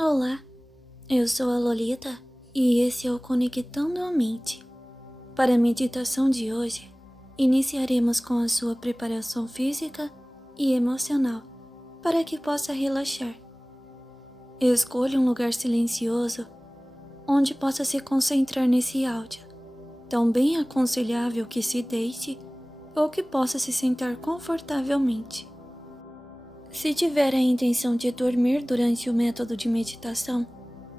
Olá, eu sou a Lolita e esse é o Conectando a Mente. Para a meditação de hoje, iniciaremos com a sua preparação física e emocional para que possa relaxar. Escolha um lugar silencioso onde possa se concentrar nesse áudio, tão bem aconselhável que se deite ou que possa se sentar confortavelmente. Se tiver a intenção de dormir durante o método de meditação,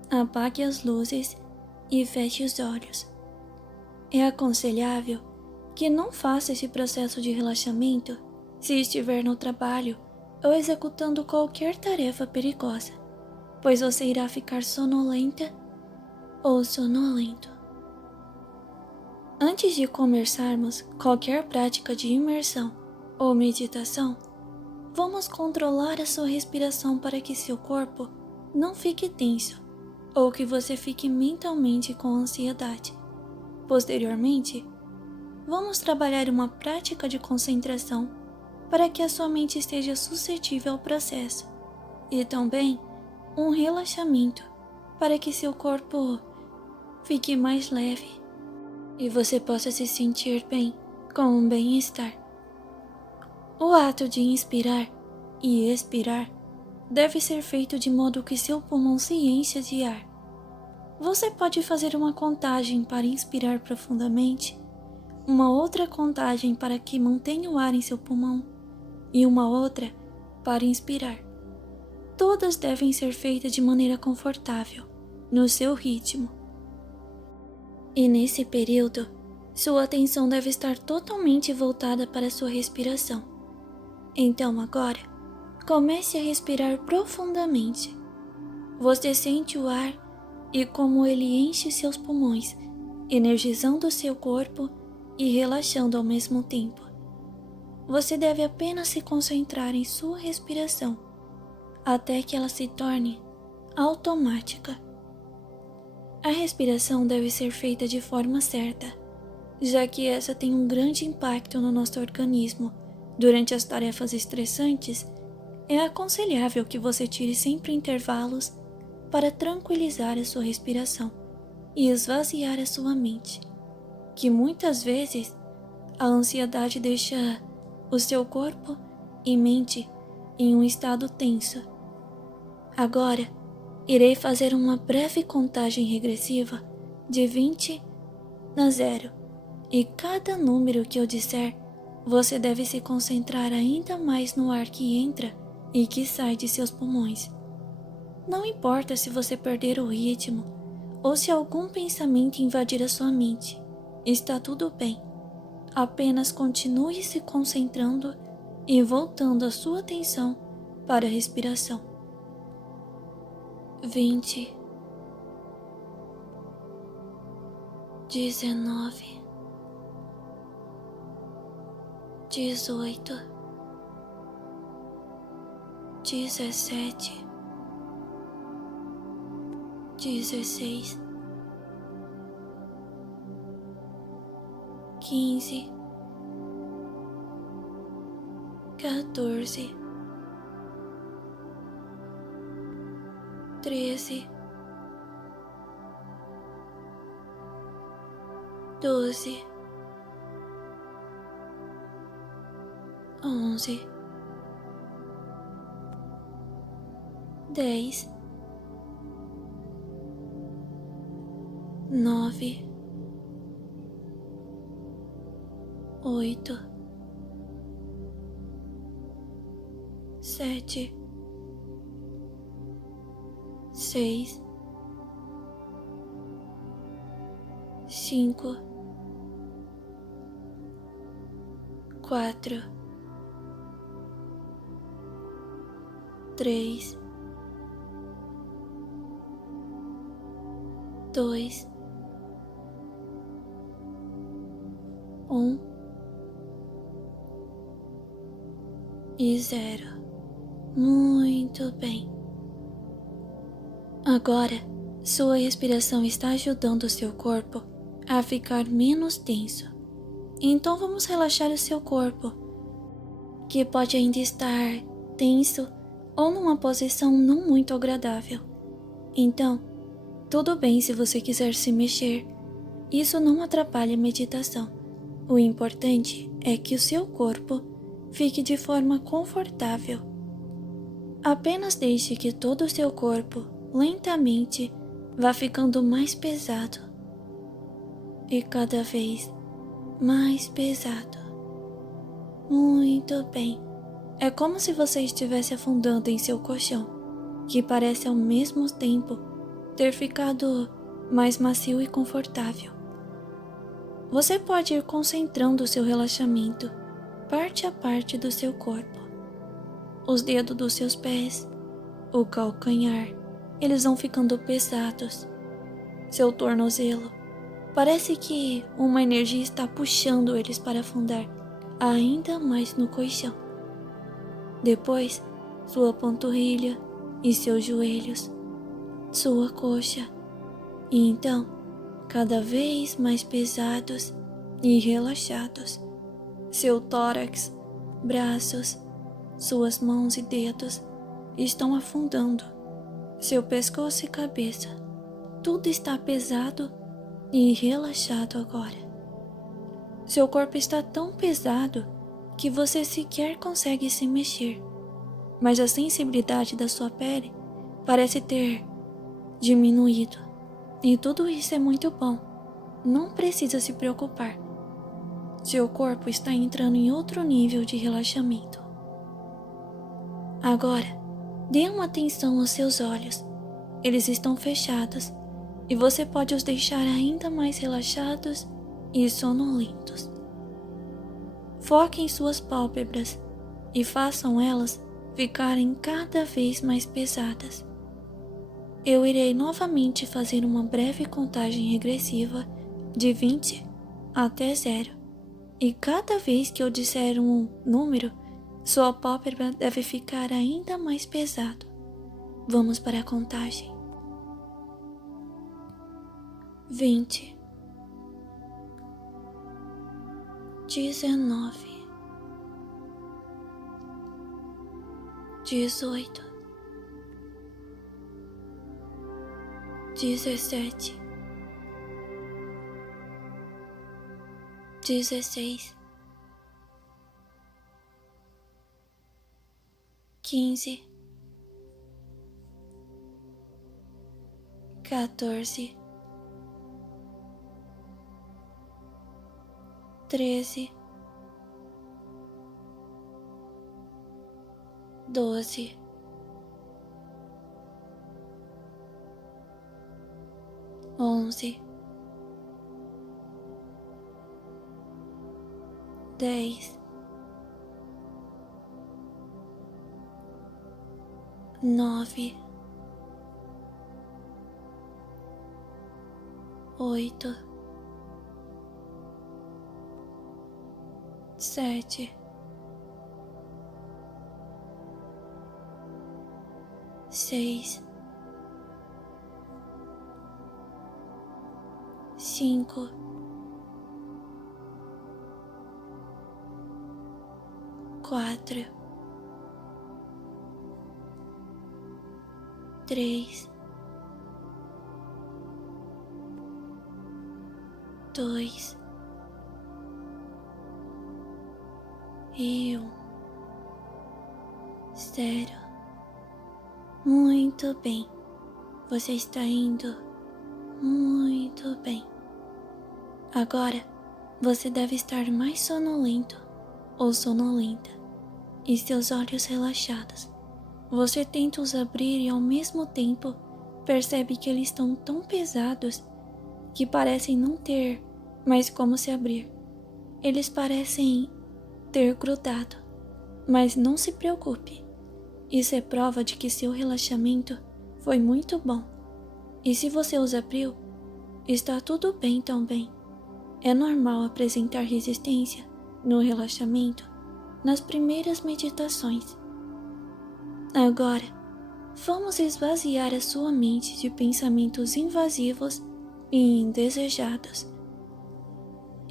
apague as luzes e feche os olhos. É aconselhável que não faça esse processo de relaxamento se estiver no trabalho ou executando qualquer tarefa perigosa, pois você irá ficar sonolenta ou sonolento. Antes de começarmos qualquer prática de imersão ou meditação, vamos controlar a sua respiração para que seu corpo não fique tenso ou que você fique mentalmente com ansiedade. Posteriormente, vamos trabalhar uma prática de concentração para que a sua mente esteja suscetível ao processo e também um relaxamento para que seu corpo fique mais leve e você possa se sentir bem com um bem-estar. O ato de inspirar e expirar deve ser feito de modo que seu pulmão se encha de ar. Você pode fazer uma contagem para inspirar profundamente, uma outra contagem para que mantenha o ar em seu pulmão e uma outra para inspirar. Todas devem ser feitas de maneira confortável, no seu ritmo. E nesse período, sua atenção deve estar totalmente voltada para a sua respiração. Então agora, comece a respirar profundamente. Você sente o ar e como ele enche seus pulmões, energizando seu corpo e relaxando ao mesmo tempo. Você deve apenas se concentrar em sua respiração, até que ela se torne automática. A respiração deve ser feita de forma certa, já que essa tem um grande impacto no nosso organismo. Durante as tarefas estressantes, é aconselhável que você tire sempre intervalos para tranquilizar a sua respiração e esvaziar a sua mente, que muitas vezes a ansiedade deixa o seu corpo e mente em um estado tenso. Agora, irei fazer uma breve contagem regressiva de 20 a 0 e cada número que eu disser, você deve se concentrar ainda mais no ar que entra e que sai de seus pulmões. Não importa se você perder o ritmo ou se algum pensamento invadir a sua mente, está tudo bem. Apenas continue se concentrando e voltando a sua atenção para a respiração. 20, 19, 18, 17, 16, 15, 14, 13, 12, 11, 10, 9, 8, 7, 6, 5, 4, 3, 2, 1 e 0. Muito bem. Agora, sua respiração está ajudando o seu corpo a ficar menos tenso. Então vamos relaxar o seu corpo, que pode ainda estar tenso ou numa posição não muito agradável. Então, tudo bem se você quiser se mexer. Isso não atrapalha a meditação. O importante é que o seu corpo fique de forma confortável. Apenas deixe que todo o seu corpo, lentamente, vá ficando mais pesado. E cada vez mais pesado. Muito bem. É como se você estivesse afundando em seu colchão, que parece ao mesmo tempo ter ficado mais macio e confortável. Você pode ir concentrando o seu relaxamento, parte a parte do seu corpo. Os dedos dos seus pés, o calcanhar, eles vão ficando pesados. Seu tornozelo, parece que uma energia está puxando eles para afundar ainda mais no colchão. Depois, sua panturrilha e seus joelhos, sua coxa, e então, cada vez mais pesados e relaxados, seu tórax, braços, suas mãos e dedos estão afundando, seu pescoço e cabeça, tudo está pesado e relaxado agora. Seu corpo está tão pesado que você sequer consegue se mexer, mas a sensibilidade da sua pele parece ter diminuído, e tudo isso é muito bom. Não precisa se preocupar. Seu corpo está entrando em outro nível de relaxamento. Agora, dê uma atenção aos seus olhos. Eles estão fechados e você pode os deixar ainda mais relaxados e sonolentos. Foque em suas pálpebras e façam elas ficarem cada vez mais pesadas. Eu irei novamente fazer uma breve contagem regressiva de 20 até 0, e cada vez que eu disser um número, sua pálpebra deve ficar ainda mais pesado. Vamos para a contagem. 20, 19, 18, 17, 16, 15, 14, 13, 12, 11, 10, 9, 8, 7, 6, 5, 4, 3, 2 e 1. 0. Muito bem. Você está indo muito bem. Agora, você deve estar mais sonolento ou sonolenta e seus olhos relaxados. Você tenta os abrir e ao mesmo tempo percebe que eles estão tão pesados que parecem não ter mais como se abrir. Eles parecem ter grudado, mas não se preocupe. Isso é prova de que seu relaxamento foi muito bom. E se você os abriu, está tudo bem também. É normal apresentar resistência no relaxamento nas primeiras meditações. Agora, vamos esvaziar a sua mente de pensamentos invasivos e indesejados.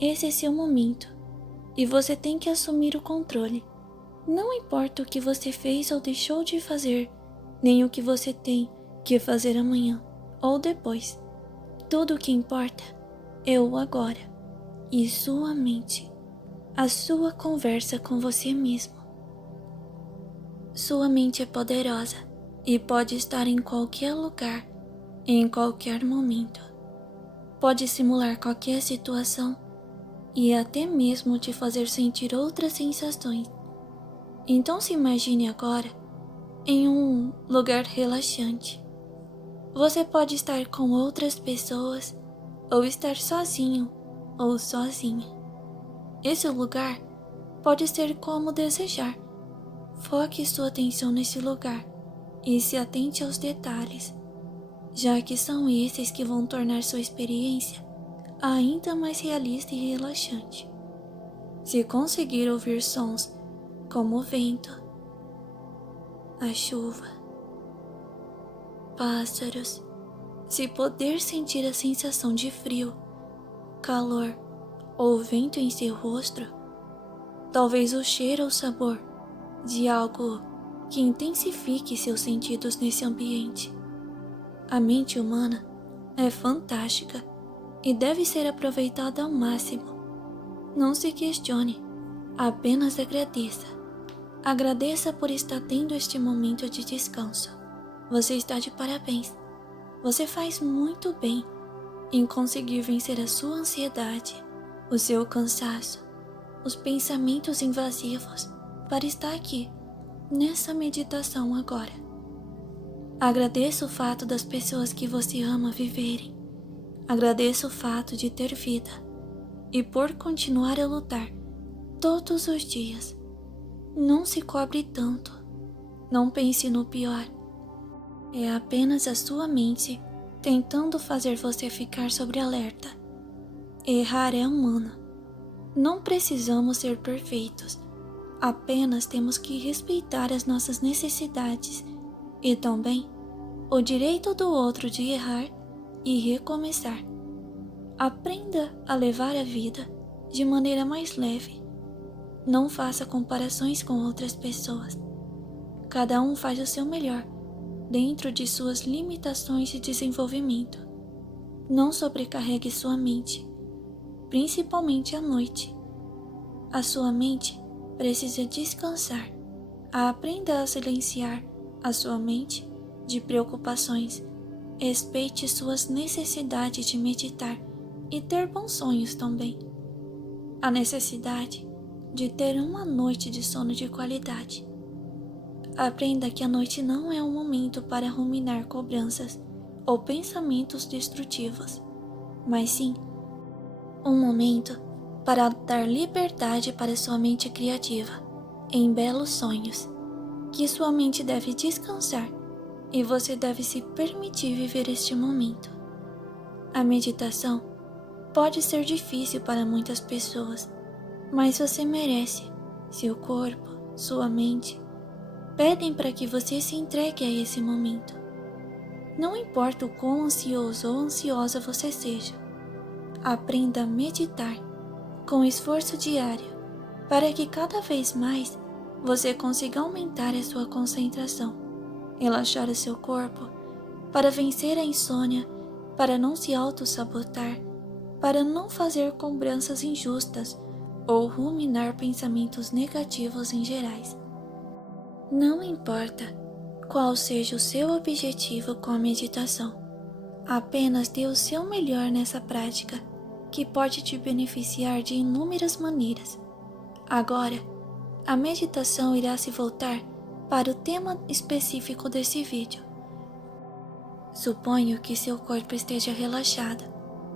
Esse é seu momento e você tem que assumir o controle. Não importa o que você fez ou deixou de fazer, nem o que você tem que fazer amanhã ou depois. Tudo o que importa é o agora e sua mente, a sua conversa com você mesmo. Sua mente é poderosa e pode estar em qualquer lugar, em qualquer momento. Pode simular qualquer situação e até mesmo te fazer sentir outras sensações. Então se imagine agora em um lugar relaxante. Você pode estar com outras pessoas ou estar sozinho ou sozinha. Esse lugar pode ser como desejar. Foque sua atenção nesse lugar e se atente aos detalhes, já que são esses que vão tornar sua experiência ainda mais realista e relaxante. Se conseguir ouvir sons como o vento, a chuva, pássaros, se poder sentir a sensação de frio, calor ou vento em seu rosto, talvez o cheiro ou sabor de algo que intensifique seus sentidos nesse ambiente. A mente humana é fantástica e deve ser aproveitada ao máximo. Não se questione, apenas agradeça. Agradeça por estar tendo este momento de descanso. Você está de parabéns. Você faz muito bem em conseguir vencer a sua ansiedade, o seu cansaço, os pensamentos invasivos para estar aqui, nessa meditação agora. Agradeça o fato das pessoas que você ama viverem. Agradeça o fato de ter vida e por continuar a lutar todos os dias. Não se cobre tanto. Não pense no pior. É apenas a sua mente tentando fazer você ficar sobre alerta. Errar é humano. Não precisamos ser perfeitos. Apenas temos que respeitar as nossas necessidades e também o direito do outro de errar e recomeçar. Aprenda a levar a vida de maneira mais leve. Não faça comparações com outras pessoas. Cada um faz o seu melhor dentro de suas limitações de desenvolvimento. Não sobrecarregue sua mente, principalmente à noite. A sua mente precisa descansar. Aprenda a silenciar a sua mente de preocupações. Respeite suas necessidades de meditar e ter bons sonhos também. A necessidade de ter uma noite de sono de qualidade. Aprenda que a noite não é um momento para ruminar cobranças ou pensamentos destrutivos, mas sim um momento para dar liberdade para sua mente criativa em belos sonhos, que sua mente deve descansar e você deve se permitir viver este momento. A meditação pode ser difícil para muitas pessoas, mas você merece. Seu corpo, sua mente pedem para que você se entregue a esse momento. Não importa o quão ansioso ou ansiosa você seja, aprenda a meditar com esforço diário para que cada vez mais você consiga aumentar a sua concentração, relaxar o seu corpo, para vencer a insônia, para não se auto-sabotar, para não fazer cobranças injustas ou ruminar pensamentos negativos em gerais. Não importa qual seja o seu objetivo com a meditação, apenas dê o seu melhor nessa prática, que pode te beneficiar de inúmeras maneiras. Agora, a meditação irá se voltar para o tema específico desse vídeo. Suponho que seu corpo esteja relaxado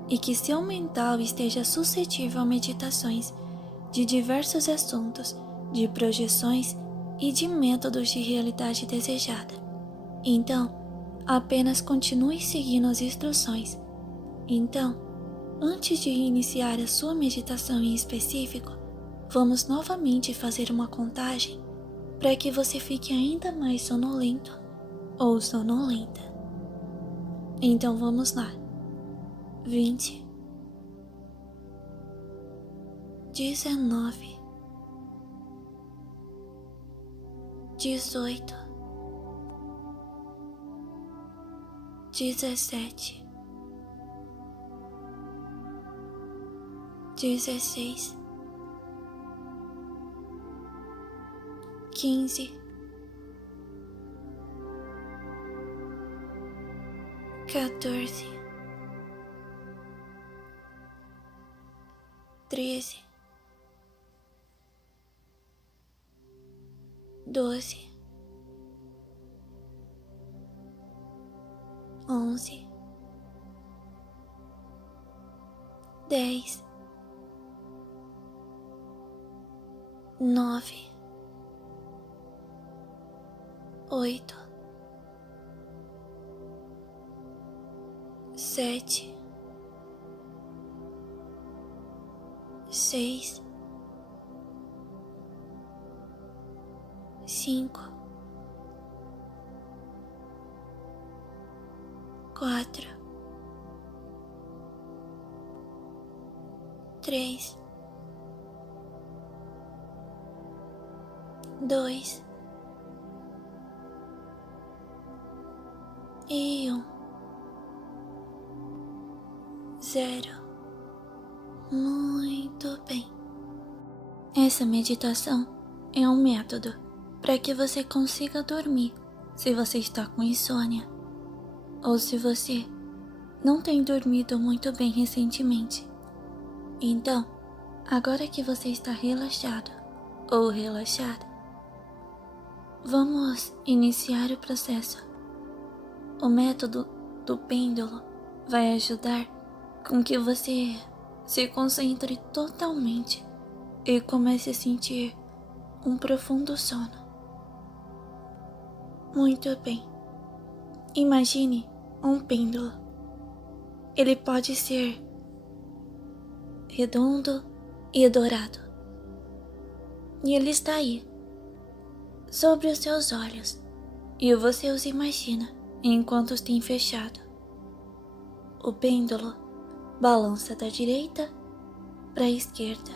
e que seu mental esteja suscetível a meditações de diversos assuntos, de projeções e de métodos de realidade desejada. Então, apenas continue seguindo as instruções. Então, antes de iniciar a sua meditação em específico, vamos novamente fazer uma contagem para que você fique ainda mais sonolento ou sonolenta. Então vamos lá. 20, 19, 18, 17, 16, 15, 14, 13, 12, 11, 10, 9, 8, 7, 6, 5, 4, 3, 2 e 1, 0. Muito bem. Essa meditação é um método para que você consiga dormir se você está com insônia ou se você não tem dormido muito bem recentemente. Então, agora que você está relaxado ou relaxada, vamos iniciar o processo. O método do pêndulo vai ajudar com que você se concentre totalmente e comece a sentir um profundo sono. Muito bem. Imagine um pêndulo. Ele pode ser redondo e dourado. E ele está aí, sobre os seus olhos, e você os imagina enquanto os tem fechado. O pêndulo balança da direita para a esquerda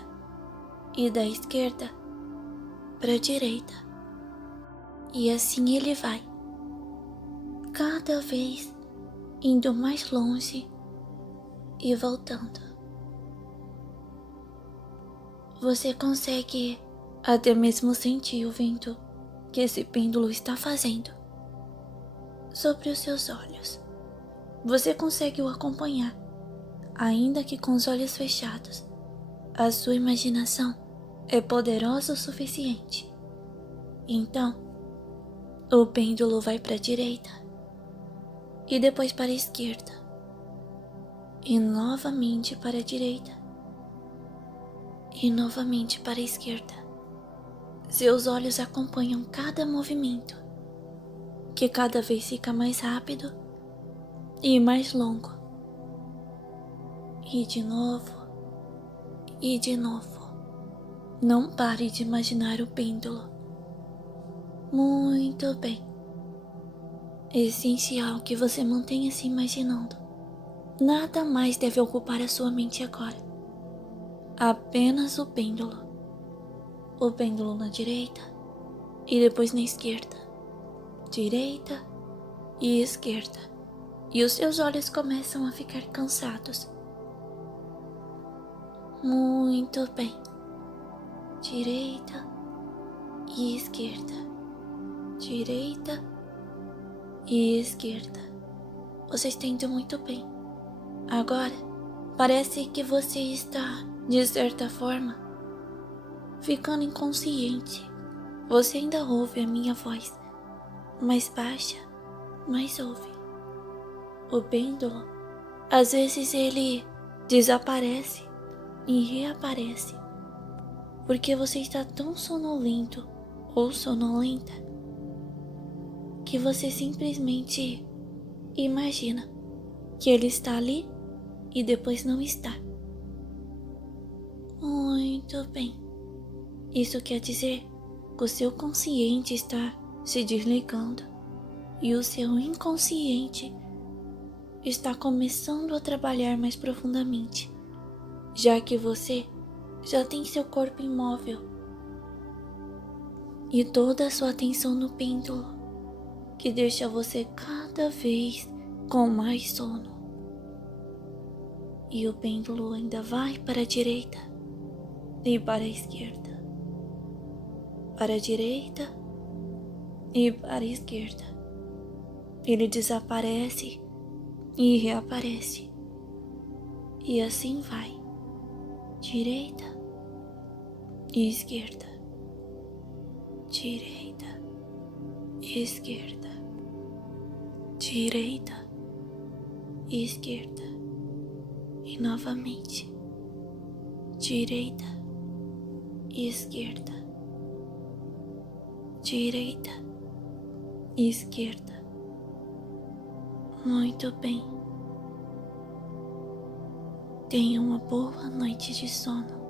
e da esquerda para a direita. E assim ele vai, cada vez indo mais longe e voltando. Você consegue até mesmo sentir o vento que esse pêndulo está fazendo sobre os seus olhos. Você consegue o acompanhar, ainda que com os olhos fechados. A sua imaginação é poderosa o suficiente. Então, o pêndulo vai para a direita e depois para a esquerda e novamente para a direita e novamente para a esquerda. Seus olhos acompanham cada movimento, que cada vez fica mais rápido e mais longo. E de novo, e de novo. Não pare de imaginar o pêndulo. Muito bem. É essencial que você mantenha se imaginando. Nada mais deve ocupar a sua mente agora. Apenas o pêndulo. O pêndulo na direita e depois na esquerda. Direita e esquerda. E os seus olhos começam a ficar cansados. Muito bem. Direita e esquerda. Direita e esquerda. Você está indo muito bem. Agora, parece que você está, de certa forma, ficando inconsciente. Você ainda ouve a minha voz, mais baixa, mas ouve. O pêndulo, às vezes ele desaparece e reaparece, porque você está tão sonolento ou sonolenta que você simplesmente imagina que ele está ali e depois não está. Muito bem. Isso quer dizer que o seu consciente está se desligando e o seu inconsciente está começando a trabalhar mais profundamente, já que você já tem seu corpo imóvel e toda a sua atenção no pêndulo, que deixa você cada vez com mais sono. E o pêndulo ainda vai para a direita e para a esquerda, para a direita e para a esquerda. Ele desaparece e reaparece, e assim vai, direita e esquerda, direita e esquerda, direita e esquerda, e novamente, direita e esquerda, direita e esquerda. Muito bem. Tenha uma boa noite de sono.